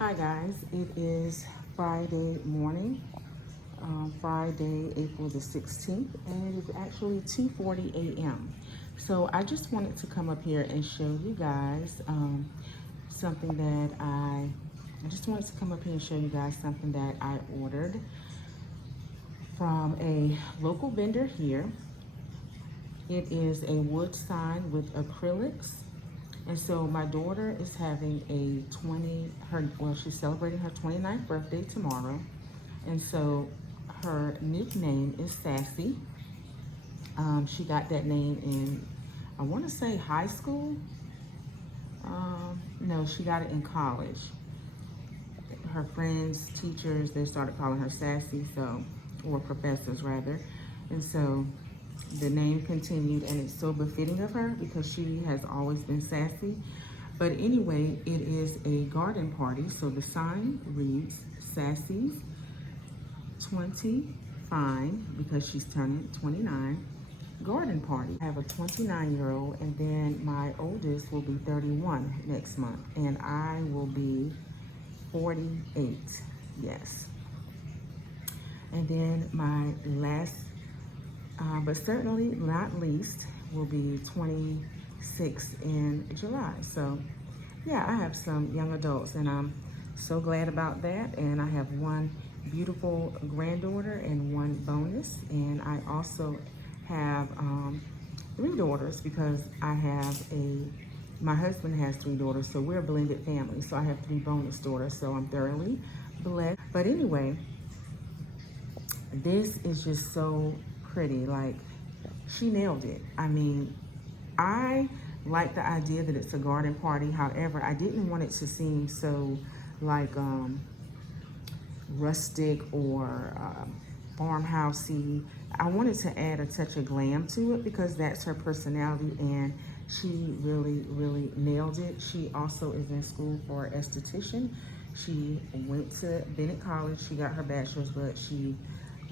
Hi guys, it is Friday morning, Friday, April the 16th, and it is actually 2:40 a.m. So I just wanted to come up here and show you guys something that I just wanted to come up here and show you guys something that I ordered from a local vendor here. It is a wood sign with acrylics. And so my daughter is having she's celebrating her 29th birthday tomorrow. And so her nickname is Sassy. She got that name in, I want to say high school. No, she got it in college. Her friends, teachers, they started calling her Sassy, or professors rather. And so the name continued, and it's so befitting of her because she has always been sassy. But anyway, it is a garden party. So the sign reads Sassy's 20 fine, because she's turning 29, garden party. I have a 29-year-old, and then my oldest will be 31 next month, and I will be 48, yes. And then my last, but certainly not least, will be 26 in July. So yeah, I have some young adults, and I'm so glad about that. And I have one beautiful granddaughter and one bonus. And I also have 3 daughters, because my husband has 3 daughters, so we're a blended family. So I have 3 bonus daughters, so I'm thoroughly blessed. But anyway, this is just so pretty. Like, she nailed it. I mean, I like the idea that it's a garden party. However, I didn't want it to seem so like rustic or farmhousey. I wanted to add a touch of glam to it because that's her personality, and she really nailed it. She also is in school for esthetician. She went to Bennett College. She got her bachelor's, but she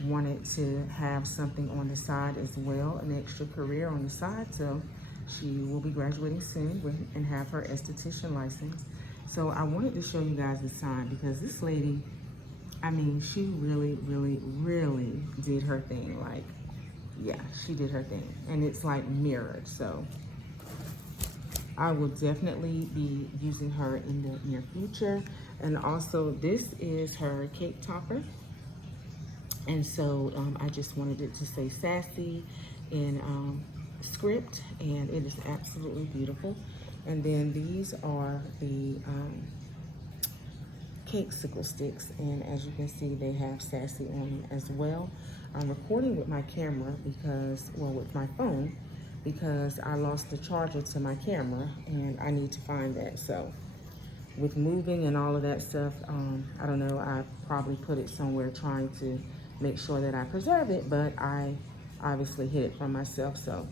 wanted to have something on the side as well, an extra career on the side. So she will be graduating soon and have her esthetician license. So I wanted to show you guys the sign because this lady, I mean, she really did her thing. Like, yeah, she did her thing. And it's like mirrored. So I will definitely be using her in the near future. And also, this is her cake topper. And so I just wanted it to say Sassy in script, and it is absolutely beautiful. And then these are the cakesickle sticks, and as you can see, they have Sassy on them as well. I'm recording with my camera with my phone, because I lost the charger to my camera, and I need to find that. So with moving and all of that stuff, I don't know, I probably put it somewhere trying to make sure that I preserve it, but I obviously hid it from myself. So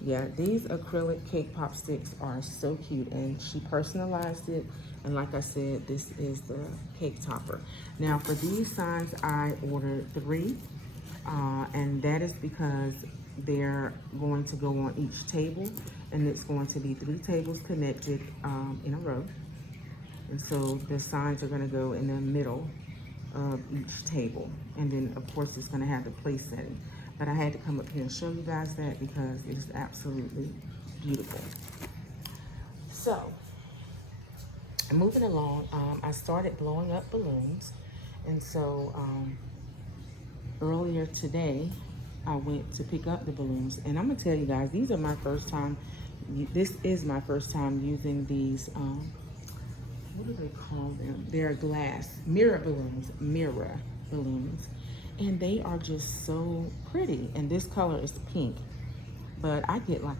yeah, these acrylic cake pop sticks are so cute, and she personalized it. And like I said, this is the cake topper. Now for these signs, I ordered 3, and that is because they're going to go on each table, and it's going to be 3 tables connected in a row. And so the signs are going to go in the middle of each table, and then of course it's going to have the place setting. But I had to come up here and show you guys that because it is absolutely beautiful. So moving along, I started blowing up balloons, and so earlier today I went to pick up the balloons, and I'm gonna tell you guys, these are my first time. This is my first time using these. What do they call them? They're mirror balloons. And they are just so pretty. And this color is pink, but I get like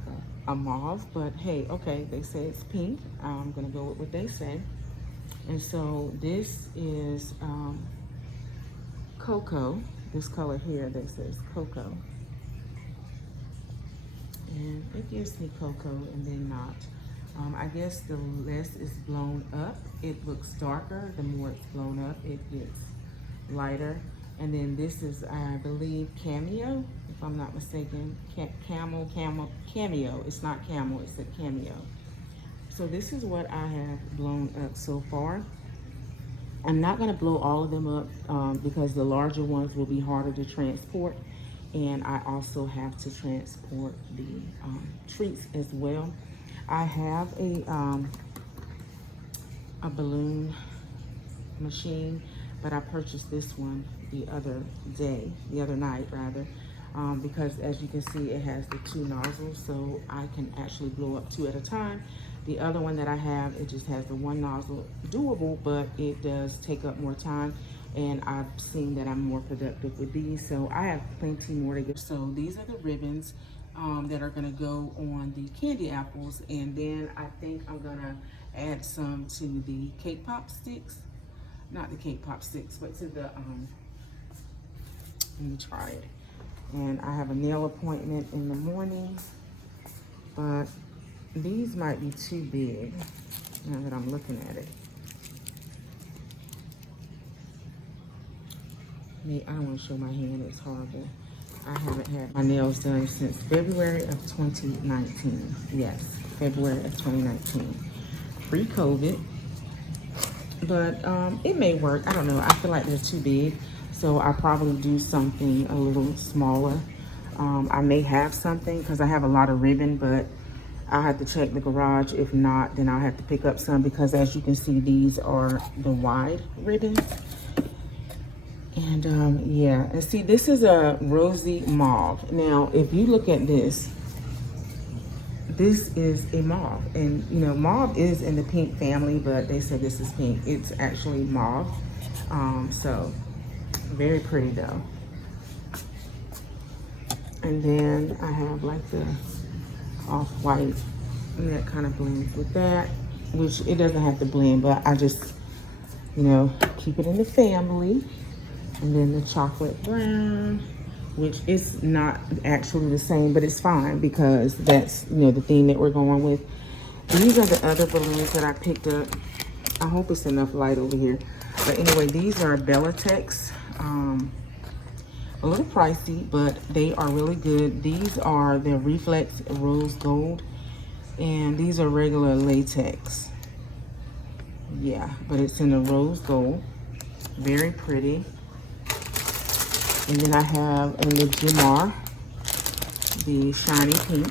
a mauve, but hey, okay, they say it's pink. I'm gonna go with what they say. And so this is cocoa, this color here that says cocoa. And it gives me cocoa and then not. I guess the less it's blown up, it looks darker. The more it's blown up, it gets lighter. And then this is, I believe, cameo, if I'm not mistaken. Cameo. It's not camel, it's a cameo. So this is what I have blown up so far. I'm not gonna blow all of them up because the larger ones will be harder to transport. And I also have to transport the treats as well. I have a balloon machine, but I purchased this one the other night rather, because as you can see, it has the 2 nozzles, so I can actually blow up 2 at a time. The other one that I have, it just has the 1 nozzle. Doable, but it does take up more time, and I've seen that I'm more productive with these, so I have plenty more to go. So these are the ribbons that are gonna go on the candy apples, and then I think I'm gonna add some to the cake pop sticks. Not the cake pop sticks, but to the, let me try it. And I have a nail appointment in the morning, but these might be too big now that I'm looking at it. I don't want to show my hand, it's horrible. I haven't had my nails done since February of 2019. Yes, February of 2019. Pre-COVID. But it may work. I don't know. I feel like they're too big, so I'll probably do something a little smaller. I may have something because I have a lot of ribbon, but I'll have to check the garage. If not, then I'll have to pick up some, because as you can see, these are the wide ribbons. And yeah, and see, this is a rosy mauve. Now, if you look at this, this is a mauve, and you know, mauve is in the pink family, but they said this is pink. It's actually mauve. So very pretty though. And then I have like the off-white, and that kind of blends with that, which it doesn't have to blend, but I just, you know, keep it in the family. And then the chocolate brown, which is not actually the same, but it's fine because that's, you know, the theme that we're going with. These are the other balloons that I picked up. I hope it's enough light over here. But anyway, these are Bellatex. A little pricey, but they are really good. These are the Reflex Rose Gold, and these are regular latex. Yeah, but it's in the rose gold. Very pretty. And then I have in the Jamar, the shiny pink.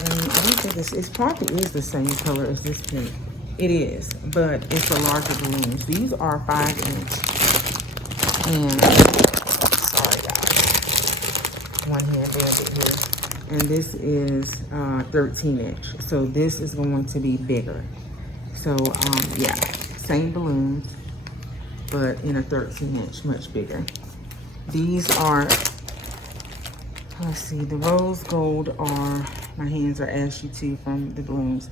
And I don't think it probably is the same color as this pink. It is, but it's a larger balloon. These are 5-inch. And, sorry guys, one hand banded here. And this is 13-inch. So this is going to be bigger. So yeah, same balloons, but in a 13-inch, much bigger. These are, let's see, the rose gold are, my hands are ashy too from the balloons.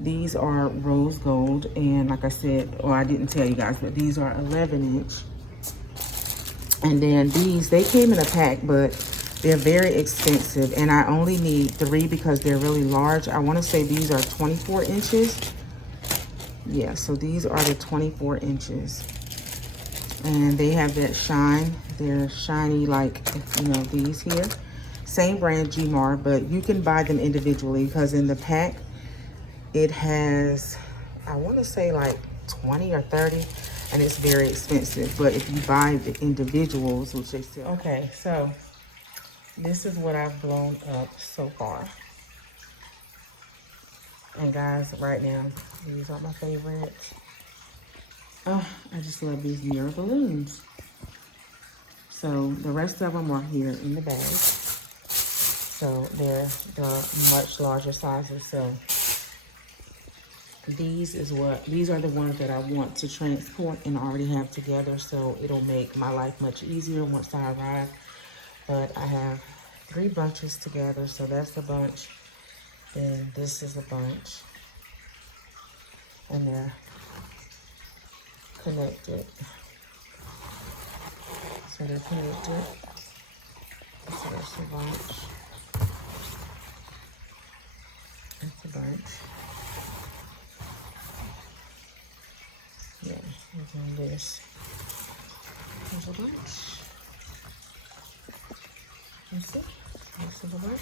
These are rose gold, and like I said, or I didn't tell you guys, but these are 11-inch. And then these, they came in a pack, but they're very expensive, and I only need 3 because they're really large. I want to say these are 24 inches. Yeah, so these are the 24 inches. And they have that shine. They're shiny like, you know, these here. Same brand, Gmar, but you can buy them individually because in the pack, it has, I want to say like 20 or 30, and it's very expensive. But if you buy the individuals, which they sell. Okay, so this is what I've blown up so far. And guys, right now, these are my favorites. Oh, I just love these mirror balloons. So the rest of them are here in the bag. So they're the much larger sizes. So these are the ones that I want to transport and already have together. So it'll make my life much easier once I arrive. But I have 3 bunches together. So that's a bunch. Then this is a bunch. And they're connected. So they're connected. So that's a bunch. That's a bunch. Yeah, and then this. There's a bunch. That's it. This is a bunch.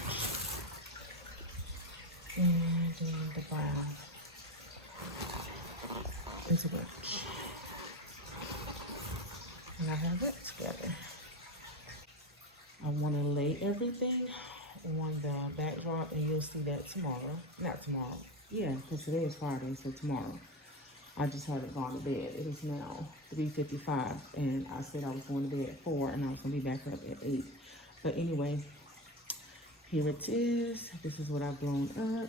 And then the brown is a bunch. And I have that together. I want to lay everything on the backdrop, and you'll see that tomorrow. Not tomorrow. Yeah, because today is Friday, so tomorrow. I just haven't gone to bed. It is now 3:55, and I said I was going to bed at 4, and I was going to be back up at 8. But anyway, here it is. This is what I've blown up.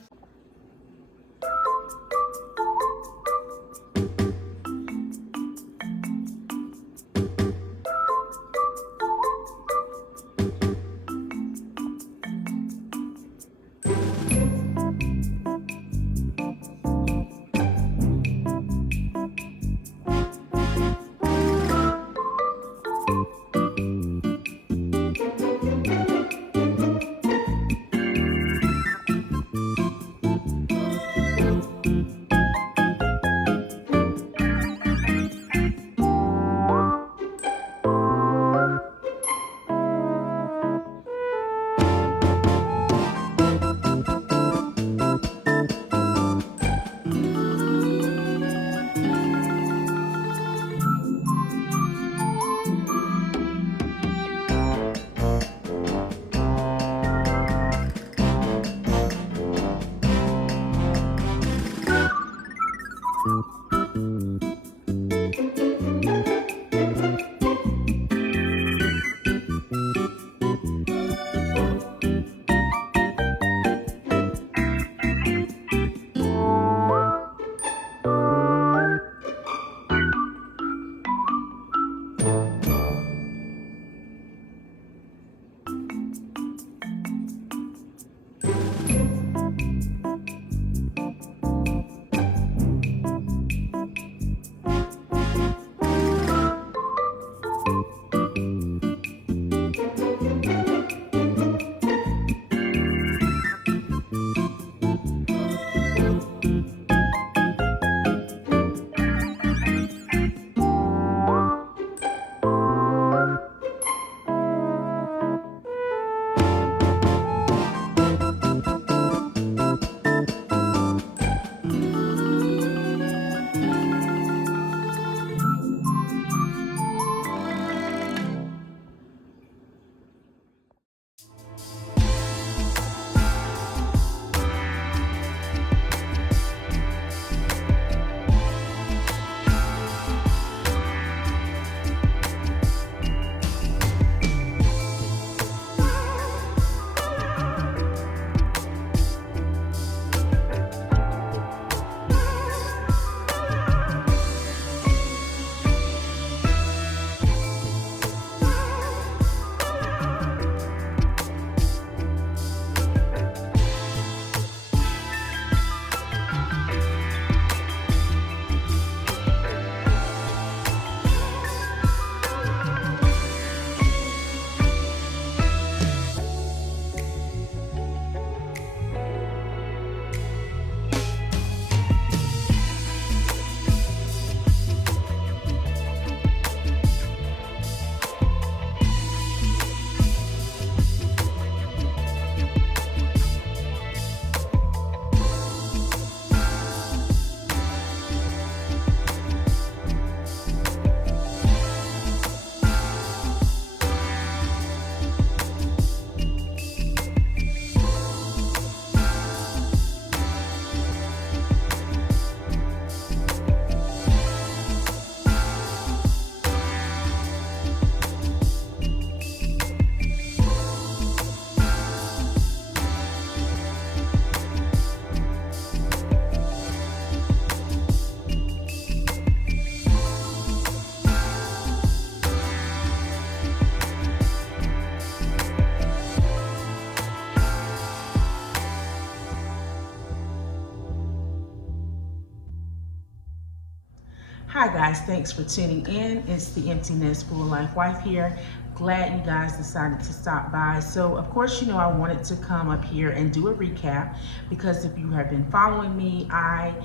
Hi guys, thanks for tuning in. It's the Empty Nest Full Life Wife here. Glad you guys decided to stop by. So of course, you know, I wanted to come up here and do a recap because if you have been following me, I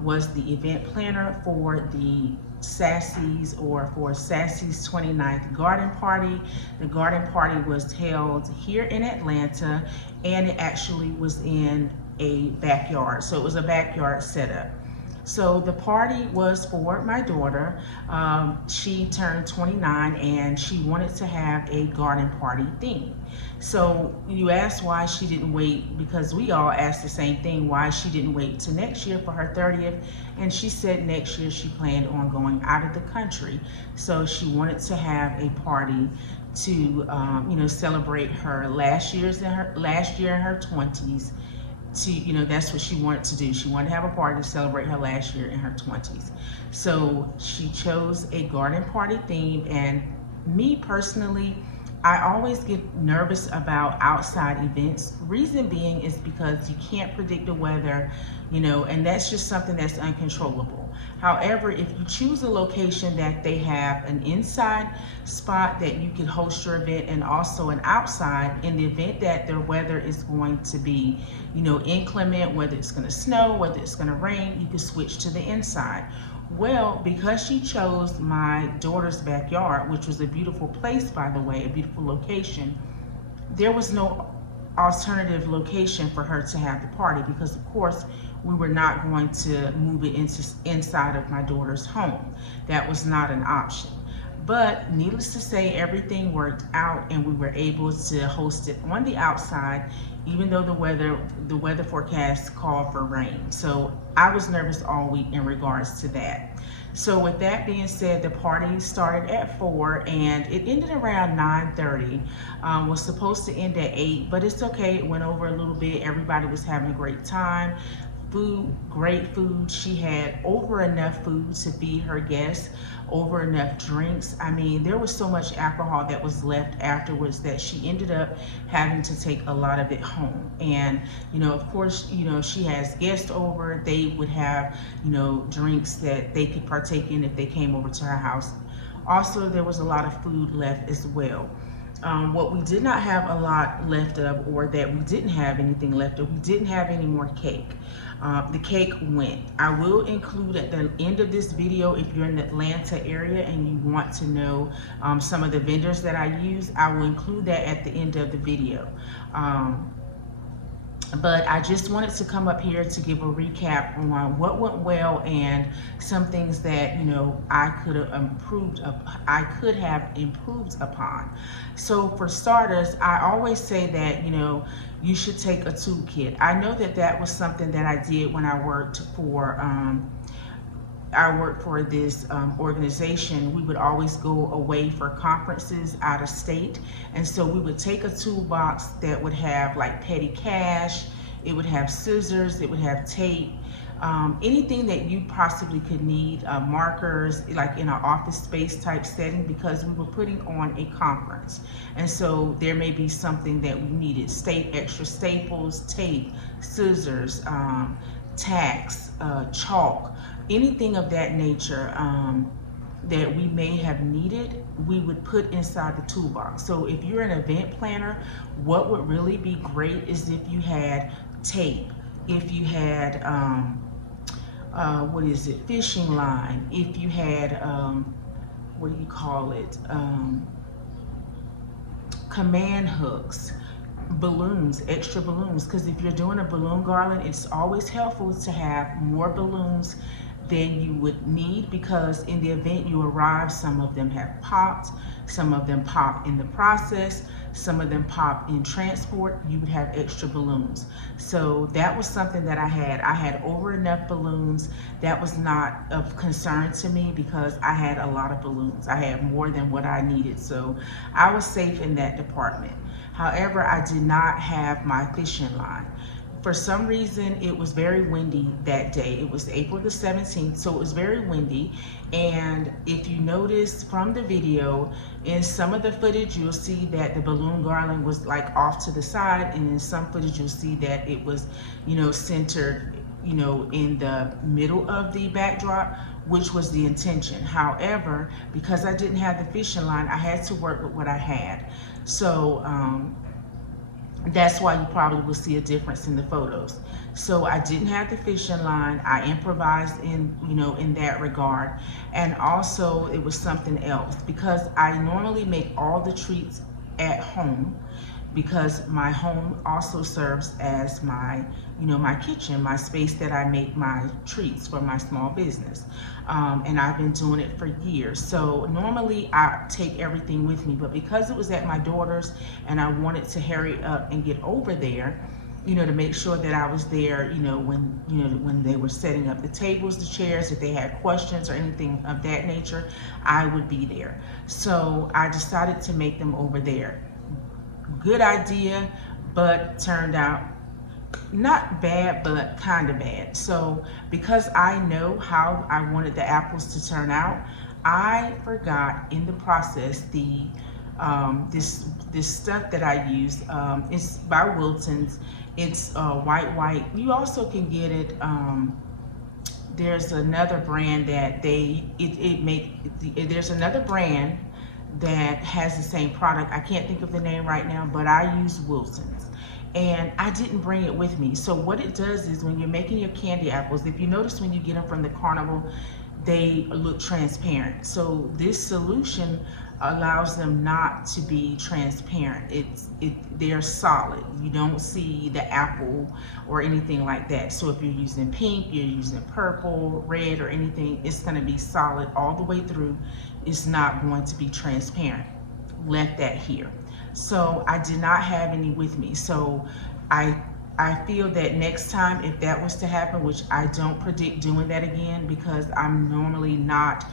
was the event planner for the Sassy's or for Sassy's 29th garden party. The garden party was held here in Atlanta and it actually was in a backyard. So it was a backyard setup. So the party was for my daughter. She turned 29 and she wanted to have a garden party theme. So you asked why she didn't wait, because we all asked the same thing, why she didn't wait to next year for her 30th. And she said next year she planned on going out of the country. So she wanted to have a party to, you know, celebrate her last year in her 20s. To, you know, that's what she wanted to do. She wanted to have a party to celebrate her last year in her 20s. So she chose a garden party theme. And me personally, I always get nervous about outside events. Reason being is because you can't predict the weather, you know, and that's just something that's uncontrollable. However, if you choose a location that they have an inside spot that you can host your event, and also an outside, in the event that the weather is going to be, you know, inclement, whether it's going to snow, whether it's going to rain, you can switch to the inside. Well, because she chose my daughter's backyard, which was a beautiful place, by the way, a beautiful location, there was no alternative location for her to have the party, because of course we were not going to move it inside of my daughter's home. That was not an option. But needless to say, everything worked out and we were able to host it on the outside, even though the weather forecast called for rain. So I was nervous all week in regards to that. So with that being said, the party started at 4 and it ended around 9:30. Was supposed to end at 8, but it's okay. It went over a little bit. Everybody was having a great time. Food, great food. She had over enough food to feed her guests, over enough drinks. I mean, there was so much alcohol that was left afterwards that she ended up having to take a lot of it home. And, you know, of course, you know, she has guests over. They would have, you know, drinks that they could partake in if they came over to her house. Also, there was a lot of food left as well. What we did not have a lot left of, or that we didn't have anything left of, we didn't have any more cake. The cake went. I will include at the end of this video, if you're in the Atlanta area and you want to know some of the vendors that I use, I will include that at the end of the video. But I just wanted to come up here to give a recap on what went well and some things that, you know, I could have improved upon. So for starters, I always say that, you know, you should take a toolkit. I know that that was something that I did when I worked for this organization. We would always go away for conferences out of state. And so we would take a toolbox that would have like petty cash, it would have scissors, it would have tape, anything that you possibly could need, markers, like in an office space type setting, because we were putting on a conference. And so there may be something that we needed, extra staples, tape, scissors, tacks, chalk, anything of that nature that we may have needed, we would put inside the toolbox. So if you're an event planner, what would really be great is if you had tape, if you had, fishing line, if you had, command hooks, balloons, extra balloons, because if you're doing a balloon garland, it's always helpful to have more balloons than you would need, because in the event you arrive, some of them have popped, some of them pop in the process, some of them pop in transport. You would have extra balloons. So that was something that I had. I had over enough balloons. That was not of concern to me because I had a lot of balloons. I had more than what I needed. So I was safe in that department. However, I did not have my fishing line. For some reason, it was very windy that day. It was April the 17th, so it was very windy. And if you notice from the video, in some of the footage, you'll see that the balloon garland was like off to the side, and in some footage, you'll see that it was, you know, centered, you know, in the middle of the backdrop, which was the intention. However, because I didn't have the fishing line, I had to work with what I had. So, that's why you probably will see a difference in the photos. So I didn't have the fishing line. I improvised in, you know, in that regard. And also it was something else, because I normally make all the treats at home. because my home also serves as my, my kitchen, my space that I make my treats for my small business. And I've been doing it for years. So normally I take everything with me, but because it was at my daughter's and I wanted to hurry up and get over there, to make sure that I was there, when they were setting up the tables, the chairs, if they had questions or anything of that nature, I would be there. So I decided to make them over there. Good idea, but turned out not bad, but kind of bad. So because I know how I wanted the apples to turn out, I forgot in the process the this stuff that I use. It's by Wilton's. It's white. You also can get it. There's another brand that there's another brand that has the same product. I can't think of the name right now, but I use Wilton's. And I didn't bring it with me. So what it does is when you're making your candy apples, if you notice when you get them from the carnival, they look transparent. So this solution allows them not to be transparent. They're solid. You don't see the apple or anything like that. So if you're using pink, you're using purple, red, or anything, it's going to be solid all the way through. It's not going to be transparent. Left that here. So I did not have any with me. So I feel that next time, if that was to happen, which I don't predict doing that again, because I'm normally not,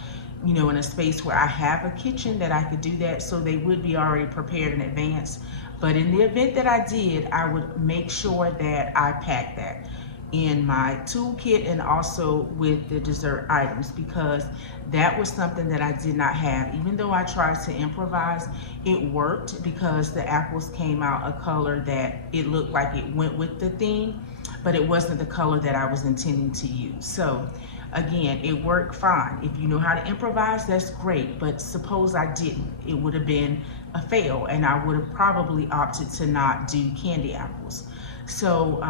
in a space where I have a kitchen that I could do that, so they would be already prepared in advance. But in the event that I did, I would make sure that I packed that in my toolkit and also with the dessert items, because that was something that I did not have. Even though I tried to improvise, it worked because the apples came out a color that it looked like it went with the theme, but it wasn't the color that I was intending to use. So again, it worked fine. If you know how to improvise, that's great. But suppose I didn't, it would have been a fail, and I would have probably opted to not do candy apples. So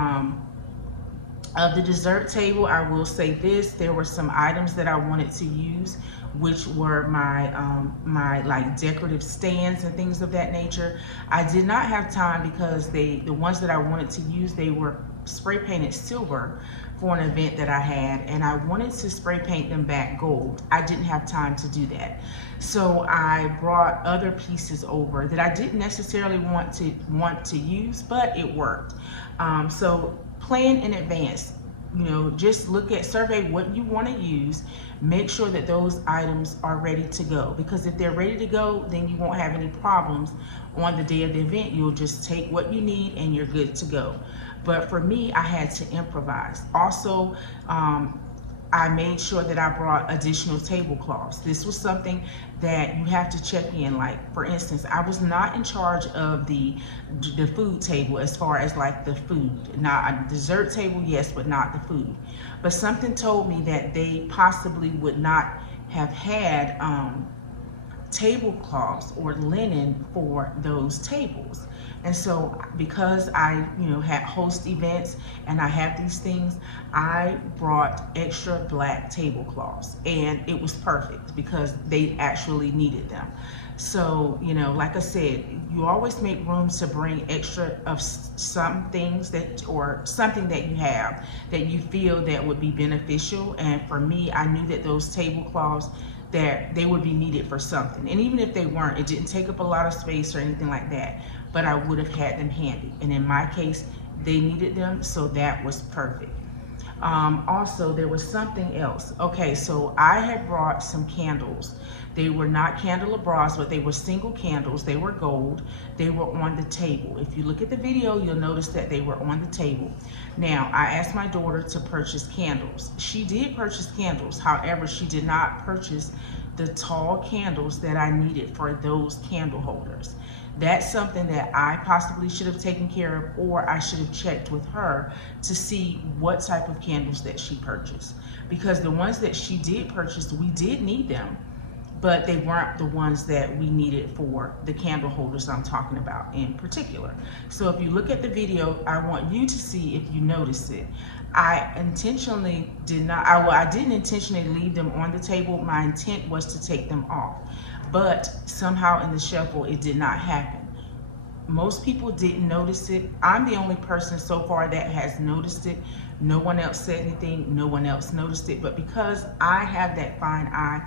of the dessert table, I will say this: there were some items that I wanted to use, which were my like decorative stands and things of that nature. I did not have time because the ones that I wanted to use, they were spray painted silver for an event that I had, and I wanted to spray paint them back gold. I didn't have time to do that. So I brought other pieces over that I didn't necessarily want to use, but it worked. So plan in advance. Just survey what you want to use. Make sure that those items are ready to go, because if they're ready to go, then you won't have any problems on the day of the event. You'll just take what you need and you're good to go. But for me, I had to improvise. Also, I made sure that I brought additional tablecloths. This was something that you have to check in. Like, for instance, I was not in charge of the food table as far as like the food. Not a dessert table, yes, but not the food. But something told me that they possibly would not have had tablecloths or linen for those tables. And so because I had host events and I have these things, I brought extra black tablecloths, and it was perfect because they actually needed them. So like I said, you always make room to bring extra of some things or something that you have that you feel that would be beneficial. And for me, I knew that those tablecloths, that they would be needed for something. And even if they weren't, it didn't take up a lot of space or anything like that, but I would have had them handy. And in my case, they needed them, so that was perfect. Also, there was something else. Okay, so I had brought some candles. They were not candelabras, but they were single candles. They were gold. They were on the table. If you look at the video, you'll notice that they were on the table. Now, I asked my daughter to purchase candles. She did purchase candles. However, she did not purchase the tall candles that I needed for those candle holders. That's something that I possibly should have taken care of, or I should have checked with her to see what type of candles that she purchased. Because the ones that she did purchase, we did need them, but they weren't the ones that we needed for the candle holders I'm talking about in particular. So if you look at the video, I want you to see if you notice it. I intentionally did not, I didn't intentionally leave them on the table. My intent was to take them off, but somehow in the shuffle, it did not happen. Most people didn't notice it. I'm the only person so far that has noticed it. No one else said anything. No one else noticed it. But because I have that fine eye,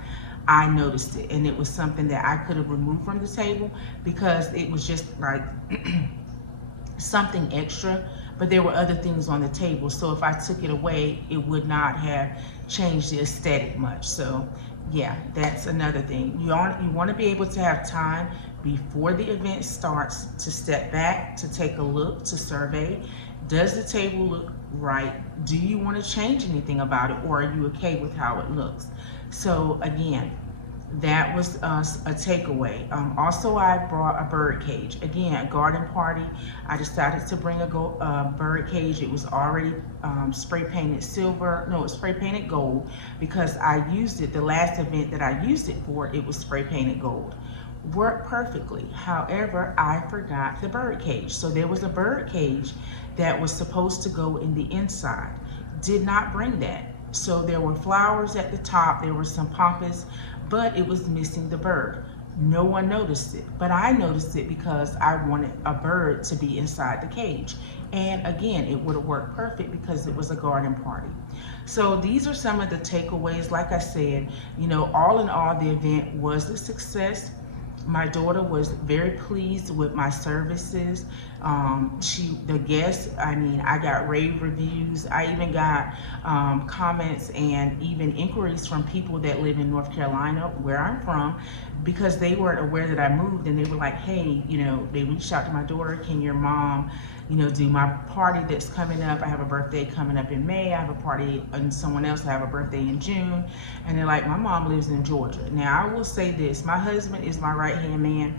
I noticed it. And it was something that I could have removed from the table because it was just like something extra. But there were other things on the table. So if I took it away, it would not have changed the aesthetic much. So yeah, that's another thing. You want to be able to have time before the event starts to step back, to take a look, to survey. Does the table look right? Do you want to change anything about it, or are you okay with how it looks? So again, that was a takeaway. Also, I brought a bird cage. Again, a garden party. I decided to bring a bird cage. It was already spray painted silver. No, it was spray painted gold because I used it, the last event that I used it for, it was spray painted gold. Worked perfectly. However, I forgot the bird cage. So there was a bird cage that was supposed to go in the inside. Did not bring that. So there were flowers at the top, there were some pompous, but it was missing the bird. No one noticed it, but I noticed it because I wanted a bird to be inside the cage. And again, it would have worked perfect because it was a garden party. So these are some of the takeaways. Like I said, you know, all in all, the event was a success. My daughter was very pleased with my services. The guests, I mean, I got rave reviews. I even got comments and even inquiries from people that live in North Carolina, where I'm from, because they weren't aware that I moved, and they were like, hey, you know, they reached out to my daughter, can your mom, you know, do my party that's coming up? I have a birthday coming up in May. I have a party, and someone else, I have a birthday in June. And they're like, my mom lives in Georgia. Now, I will say this, my husband is my right-hand man,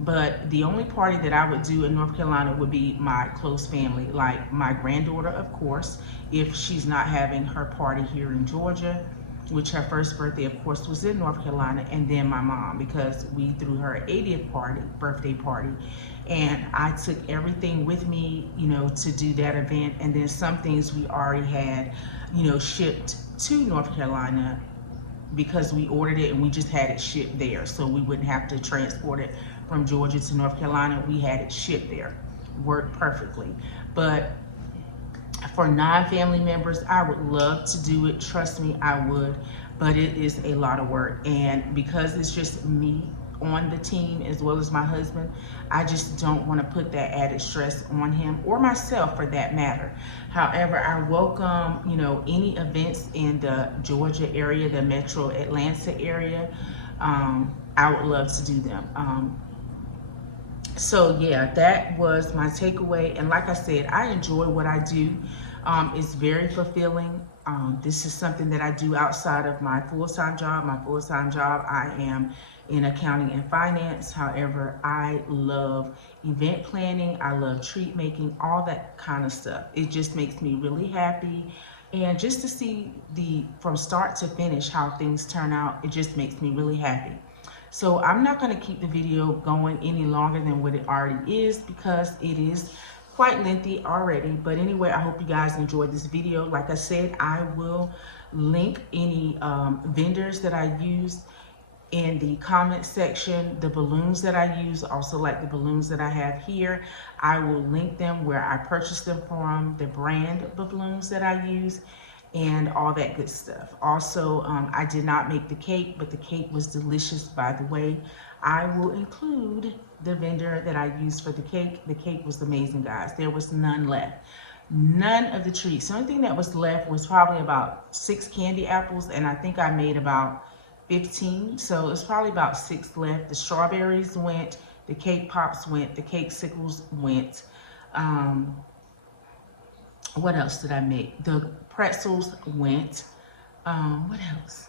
but the only party that I would do in North Carolina would be my close family, like my granddaughter, of course, if she's not having her party here in Georgia, which her first birthday, of course, was in North Carolina, and then my mom, because we threw her 80th birthday party. And I took everything with me, you know, to do that event. And then some things we already had, you know, shipped to North Carolina because we ordered it and we just had it shipped there. So we wouldn't have to transport it from Georgia to North Carolina. We had it shipped there. Worked perfectly. But for non-family members, I would love to do it. Trust me, I would. But it is a lot of work. And because it's just me on the team as well as my husband, I just don't want to put that added stress on him or myself for that matter. However, I welcome, you know, any events in the Georgia area, the metro Atlanta area. I would love to do them. So yeah, that was my takeaway. And like I said, I enjoy what I do. It's very fulfilling. This is something that I do outside of my full-time job. My full-time job, I am in accounting and finance. However, I love event planning. I love treat making, all that kind of stuff. It just makes me really happy. And just to see from start to finish how things turn out, it just makes me really happy. So I'm not going to keep the video going any longer than what it already is because it is quite lengthy already. But anyway, I hope you guys enjoyed this video. Like I said, I will link any vendors that I used in the comment section. The balloons that I use, also like the balloons that I have here, I will link them where I purchased them from, the brand of balloons that I use, and all that good stuff. Also, I did not make the cake, but the cake was delicious, by the way. I will include the vendor that I used for the cake. The cake was amazing, guys. There was none left. None of the treats. The only thing that was left was probably about 6 candy apples, and I think I made about 15, so it's probably about 6 left. The strawberries went, the cake pops went, the cakesickles went. What else did I make? The pretzels went. What else?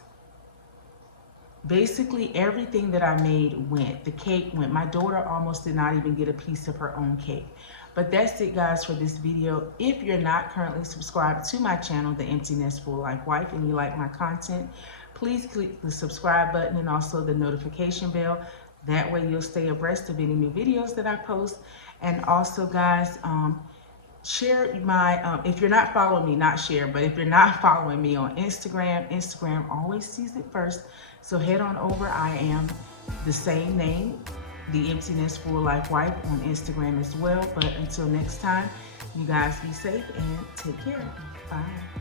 Basically everything that I made went. The cake went. My daughter almost did not even get a piece of her own cake. But that's it, guys, for this video. If you're not currently subscribed to my channel, The Empty Nest Full Life Wife, and you like my content, please click the subscribe button and also the notification bell. That way you'll stay abreast of any new videos that I post. And also, guys, share my, if you're not following me, not share, but if you're not following me on Instagram, Instagram always sees it first. So head on over. I am the same name, the Emptiness Full Life Wife on Instagram as well. But until next time, you guys be safe and take care. Bye.